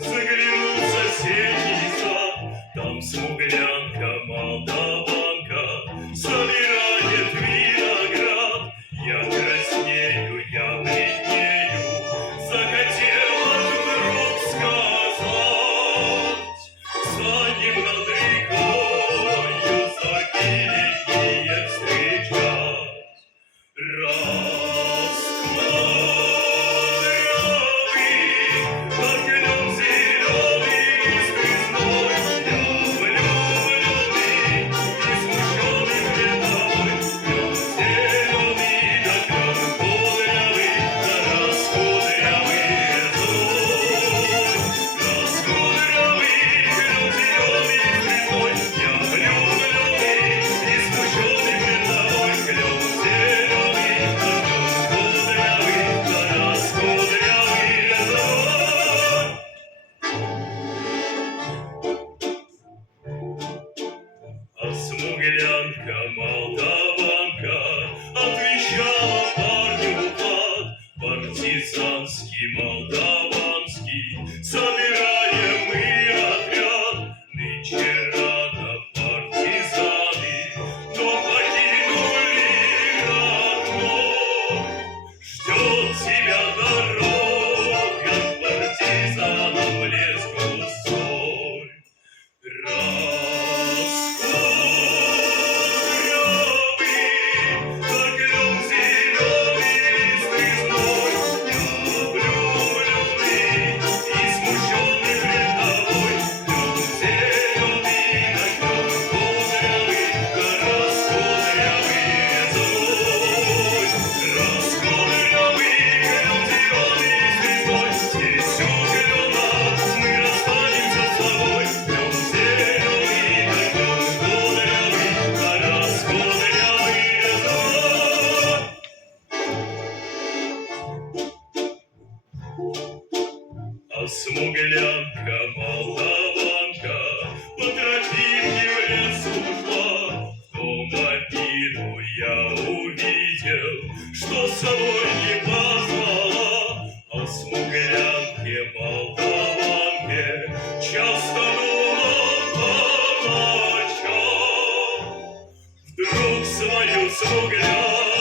Заглянул в соседний сад, там смуглянка, молдаванка собирает виноград. Я краснею, я бледнею, захотела вдруг сказать: станем над рекою зорьки летние встречать. Смуглянка, молдаванка отвечала парню клад партизанский, молдаванский. Собираем мы отряд, нынче рано партизаны дом покинули родной. Ждет тебя дорога к партизанам, лес густой. А смуглянка, молдаванка по тропинке в лес ушла. В том обиду я увидел, что с собой не позвала. А смуглянке, молдаванке часто думал по ночам. Вдруг свою смуглянку